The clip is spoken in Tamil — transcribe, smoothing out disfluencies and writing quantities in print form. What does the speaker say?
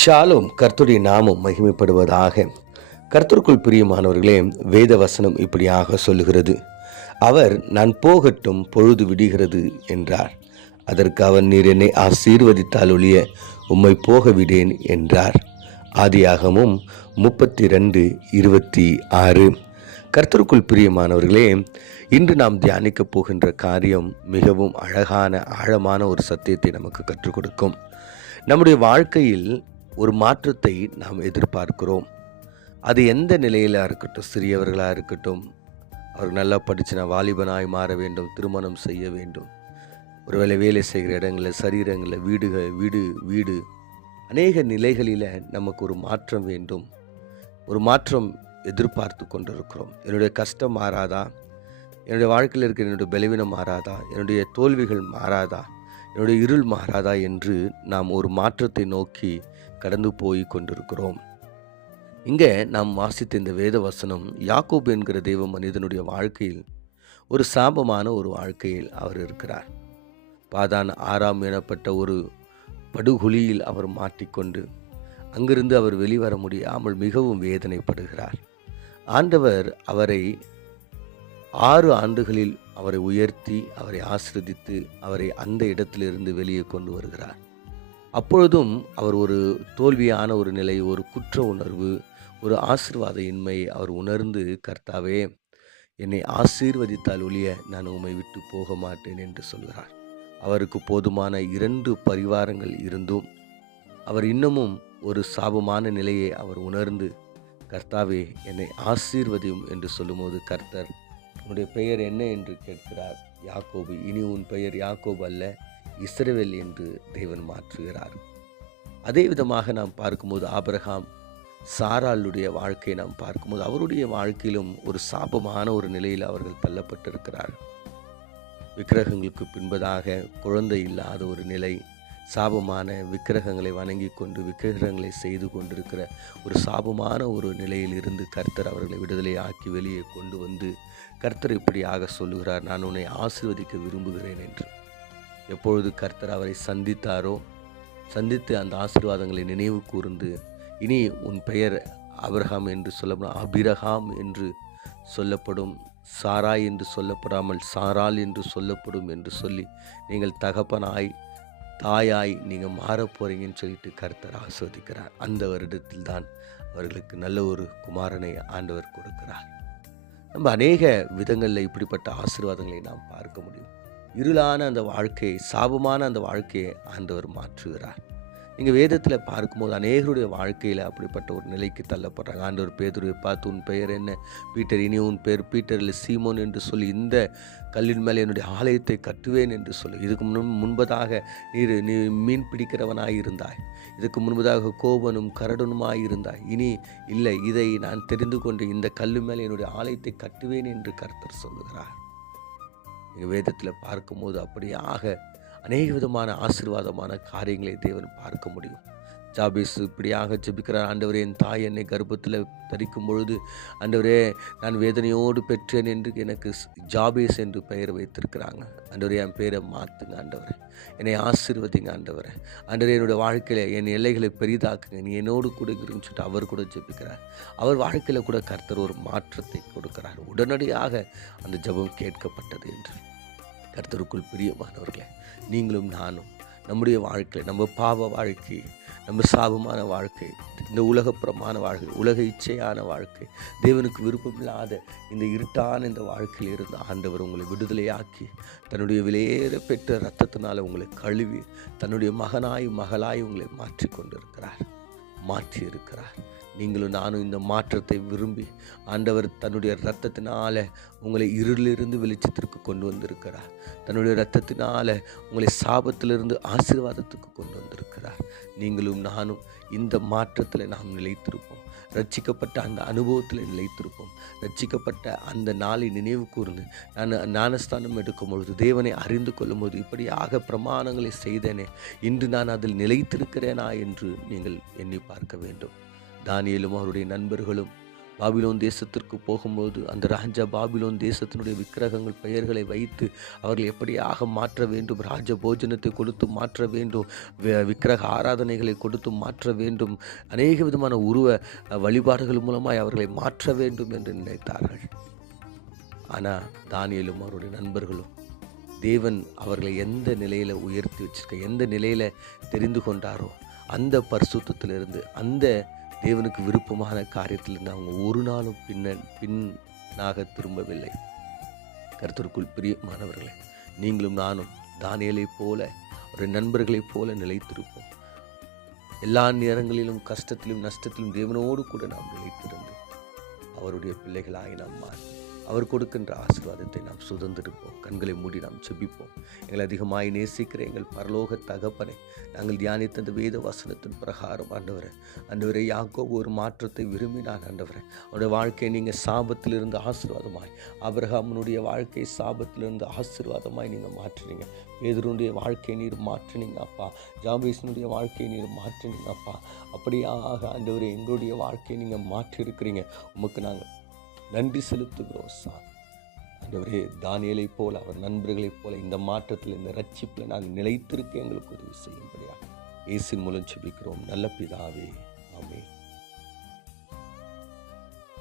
ஷாலோம். கர்த்தருடைய நாமம் மகிமைப்படுவதாக. கர்த்தருக்குள் பிரியமானவர்களே, வேத வசனம் இப்படியாக சொல்லுகிறது. அவர் நான் போகட்டும் பொழுது விடுகிறது என்றார். அதற்கு அவர், நீர் என்னை ஆசீர்வதித்தால் ஒழிய உம்மை போக விடேன் என்றார். ஆதியாகமும் 32:26. கர்த்தருக்குள் பிரியமானவர்களே, இன்று நாம் தியானிக்கப் போகின்ற காரியம் மிகவும் அழகான ஆழமான ஒரு சத்தியத்தை நமக்கு கற்றுக் கொடுக்கும். நம்முடைய வாழ்க்கையில் ஒரு மாற்றத்தை நாம் எதிர்பார்க்கிறோம். அது எந்த நிலையிலாக இருக்கட்டும், சிறியவர்களாக இருக்கட்டும், அவர்கள் நல்லா படித்து நான் வாலிபனாய் மாற வேண்டும், திருமணம் செய்ய வேண்டும், ஒருவேளை வேலை செய்கிற இடங்களில், சரீரங்களில், வீடு அநேக நிலைகளில் நமக்கு ஒரு மாற்றம் வேண்டும். ஒரு மாற்றம் எதிர்பார்த்து கொண்டிருக்கிறோம். என்னுடைய கஷ்டம் மாறாதா? என்னுடைய வாழ்க்கையில் இருக்கிற என்னுடைய பலவீனம் மாறாதா? என்னுடைய தோல்விகள் மாறாதா? என்னுடைய இருள் மாறாதா என்று நாம் ஒரு மாற்றத்தை நோக்கி கடந்து போய் கொண்டிருக்கிறோம். இங்கே நாம் வாசித்த இந்த வேத வசனம், யாக்கோபு என்கிற தேவ மனிதனுடைய வாழ்க்கையில் ஒரு சாபமான ஒரு வாழ்க்கையில் அவர் இருக்கிறார். பாதான் ஆறாம் எனப்பட்ட ஒரு படுகுழியில் அவர் மாட்டிக்கொண்டு அங்கிருந்து அவர் வெளிவர முடியாமல் மிகவும் வேதனைப்படுகிறார். ஆண்டவர் அவரை 6 ஆண்டுகளில் அவரை உயர்த்தி, அவரை ஆசீர்வதித்து, அவரை அந்த இடத்திலிருந்து வெளியே கொண்டு வருகிறார். அப்பொழுதும் அவர் ஒரு தோல்வியான ஒரு நிலை, ஒரு குற்ற உணர்வு, ஒரு ஆசீர்வாத இன்மை அவர் உணர்ந்து, கர்த்தாவே என்னை ஆசீர்வதித்தால் ஒழிய நான் உம்மை விட்டு போக மாட்டேன் என்று சொல்கிறார். அவருக்கு போதுமான 2 பரிவாரங்கள் இருந்தும் அவர் இன்னமும் ஒரு சாபமான நிலையை அவர் உணர்ந்து, கர்த்தாவே என்னை ஆசீர்வதியும் என்று சொல்லும்போது, கர்த்தர் உன்னுடைய பெயர் என்ன என்று கேட்கிறார். யாக்கோபு. இனி உன் பெயர் யாக்கோபு அல்ல, இஸ்ரவேல் என்று தேவன் மாற்றுகிறார். அதே விதமாக நாம் பார்க்கும்போது ஆபிரகாம், சாராளுடைய வாழ்க்கையை நாம் பார்க்கும்போது அவருடைய வாழ்க்கையிலும் ஒரு சாபமான ஒரு நிலையில் அவர்கள் தள்ளப்பட்டிருக்கிறார். விக்கிரகங்களுக்கு பின்பதாக குழந்தை இல்லாத ஒரு நிலை, சாபமான விக்கிரகங்களை வணங்கி கொண்டு விக்கிரகங்களை செய்து கொண்டிருக்கிற ஒரு சாபமான ஒரு நிலையில் இருந்து கர்த்தர் அவர்களை விடுதலை ஆக்கி வெளியே கொண்டு வந்து, கர்த்தர் இப்படியாக சொல்லுகிறார், நான் உன்னை ஆசீர்வதிக்க விரும்புகிறேன் என்று. எப்பொழுது கர்த்தர் அவரை சந்தித்து அந்த ஆசீர்வாதங்களை நினைவு கூர்ந்து, இனி உன் பெயர் ஆபிரகாம் என்று சொல்லப்படும், அபிரகாம் என்று சொல்லப்படும், சாராய் என்று சொல்லப்படாமல் சாராள் என்று சொல்லப்படும் என்று சொல்லி, நீங்கள் தகப்பனாய் தாயாய் நீங்கள் மாறப் போறீங்கன்னு சொல்லிட்டு கர்த்தர் ஆசீர்வதிக்கிறார். அந்த வருடத்தில் தான் அவர்களுக்கு நல்ல ஒரு குமாரனை ஆண்டவர் கொடுக்கிறார். நம்ம அநேக விதங்களில் இப்படிப்பட்ட ஆசீர்வாதங்களை நாம் பார்க்க முடியும். இருளான அந்த வாழ்க்கையை, சாபமான அந்த வாழ்க்கையை ஆண்டவர் மாற்றுகிறார். நீங்கள் வேதத்தில் பார்க்கும்போது அநேகருடைய வாழ்க்கையில் அப்படிப்பட்ட ஒரு நிலைக்கு தள்ளப்படுறாங்க. ஆண்டவர் பேதுருவை பார்த்து, உன் பெயர் என்ன? பீட்டர். இனி உன் பெயர் பீட்டர் இல்லை, சீமோன் என்று சொல்லி, இந்த கல்லின் மேலே என்னுடைய ஆலயத்தை கட்டுவேன் என்று சொல்லி. இதுக்கு முன்பதாக நீ மீன் பிடிக்கிறவனாய் இருந்தாய். இதுக்கு முன்பதாக கோபனும் கரடனுமாய் இருந்தாய். இனி இல்லை, இதை நான் தெரிந்து கொண்டு இந்த கல்லு மேலே என்னுடைய ஆலயத்தை கட்டுவேன் என்று கர்த்தர் சொல்லுகிறார். நீங்கள் வேதத்தில் பார்க்கும்போது அப்படியாக அநேக விதமான ஆசீர்வாதமான காரியங்களை தேவன் பார்க்க முடியும். ஜாபேஸ் இப்படியாக ஜெபிக்கிறார். ஆண்டவரே, என் தாய் என்னை கர்ப்பத்தில் தரிக்கும் பொழுது ஆண்டவரே நான் வேதனையோடு பெற்றேன் என்று எனக்கு ஜாபேஸ் என்று பெயர் வைத்திருக்கிறாங்க. ஆண்டவரே, என் பெயரை மாற்றுங்க ஆண்டவரே, என்னை ஆசீர்வதிங்க ஆண்டவரே, ஆண்டவரே என்னுடைய வாழ்க்கையில் என் எல்லைகளை பெரிதாக்குங்க, நீ என்னோடு கூட இருன்னு சொல்லிட்டு அவர் கூட ஜெபிக்கிறார். அவர் வாழ்க்கையில் கூட கர்த்தர் ஒரு மாற்றத்தை கொடுக்கிறார். உடனடியாக அந்த ஜெபம் கேட்கப்பட்டது என்று. கர்த்தருக்குள் பிரியமானவர்களே, நீங்களும் நானும் நம்முடைய வாழ்க்கை, நம்ம பாவ வாழ்க்கை, நம்ம சாபமான வாழ்க்கை, இந்த உலகப்புறமான வாழ்க்கை, உலக இச்சையான வாழ்க்கை, தேவனுக்கு விருப்பமில்லாத இந்த இருட்டான இந்த வாழ்க்கையில் இருந்து ஆண்டவர் உங்களை விடுதலையாக்கி தன்னுடைய விலையேற பெற்ற இரத்தத்தினால் உங்களை கழுவி தன்னுடைய மகளாய் உங்களை மாற்றியிருக்கிறார். நீங்களும் நானும் இந்த மாற்றத்தை விரும்பி ஆண்டவர் தன்னுடைய இரத்தத்தினால உங்களை இருளிலிருந்து வெளிச்சத்திற்கு கொண்டு வந்திருக்கிறார். தன்னுடைய இரத்தத்தினால உங்களை சாபத்திலிருந்து ஆசீர்வாதத்துக்கு கொண்டு வந்திருக்கிறார். நீங்களும் நானும் இந்த மாற்றத்தில் நாம் நிலைத்திருப்போம். ரட்சிக்கப்பட்ட அந்த அனுபவத்தில் நிலைத்திருப்போம். ரட்சிக்கப்பட்ட அந்த நாளை நினைவு கூர்ந்து நான் ஞானஸ்தானம் எடுக்கும் பொழுது, தேவனை அறிந்து கொள்ளும் போது, இப்படியாக பிரமாணங்களை செய்தேனே, இன்று நான் அதில் நிலைத்திருக்கிறேனா என்று நீங்கள் எண்ணி பார்க்க வேண்டும். தானியேலும் அவருடைய நண்பர்களும் பாபிலோன் தேசத்திற்கு போகும்போது அந்த ராஜா பாபிலோன் தேசத்தினுடைய விக்கிரகங்கள் பெயர்களை வைத்து அவர்கள் எப்படியாக மாற்ற வேண்டும், ராஜ போஜனத்தை கொடுத்து மாற்ற வேண்டும், விக்கிரக ஆராதனைகளை கொடுத்து மாற்ற வேண்டும், அநேக விதமான உருவ வழிபாடுகள் மூலமாய் அவர்களை மாற்ற வேண்டும் என்று நினைத்தார்கள். ஆனால் தானியேலும் அவருடைய நண்பர்களும் தேவன் அவர்களை எந்த நிலையில் உயர்த்தி வச்சிருக்க, எந்த நிலையில் தெரிந்து கொண்டாரோ அந்த பரிசுத்தத்திலிருந்து, அந்த தேவனுக்கு விருப்பமான காரியத்திலிருந்து அவங்க ஒரு நாளும் பின்னாக திரும்பவில்லை. கர்த்தருக்குள் பிரியமானவர்களே, நீங்களும் நானும் தானியேலைப் போல ஒரு நண்பர்களைப் போல நிலைத்திருப்போம். எல்லா நேரங்களிலும் கஷ்டத்திலும் நஷ்டத்திலும் தேவனோடு கூட நாம் நிலைத்திருந்து அவருடைய பிள்ளைகளாகி நாம் மாறி அவர் கொடுக்கின்ற ஆசீர்வாதத்தை நாம் சுதந்திருப்போம். கண்களை மூடி நாம் செபிப்போம். எங்களை அதிகமாய் நேசிக்கிற எங்கள் பரலோக தகப்பனை, நாங்கள் தியானித்த அந்த வேத வசனத்தின் பிரகாரம் ஆண்டவரே யாக்கோபு ஒரு மாற்றத்தை விரும்பினான். ஆண்டவரே, அவருடைய வாழ்க்கையை நீங்கள் சாபத்திலிருந்து ஆசீர்வாதமாய், ஆபிரகாமுடைய வாழ்க்கை சாபத்திலிருந்து ஆசீர்வாதமாய் நீங்கள் மாற்றினீங்க. பேதுருடைய வாழ்க்கையை நீர் மாற்றினீங்க அப்பா. ஜாபேசனுடைய வாழ்க்கையை நீர் மாற்றினீங்க அப்பா. அப்படியாக ஆண்டவரே எங்களுடைய வாழ்க்கையை நீங்கள் மாற்றியிருக்கிறீங்க. உமக்கு நாங்கள் நன்றி செலுத்துகிறோம் சாமி. ஆண்டவரே, தானியேலைப் போல அவர் நண்பர்களைப் போல இந்த மாற்றத்தில், இந்த ரட்சிப்பில் நாங்கள் நிலைத்திருக்க எங்களுக்கு உதவி செய்யும்படியாக இயேசுவின் மூலம் ஜெபிக்கிறோம் நல்ல பிதாவே.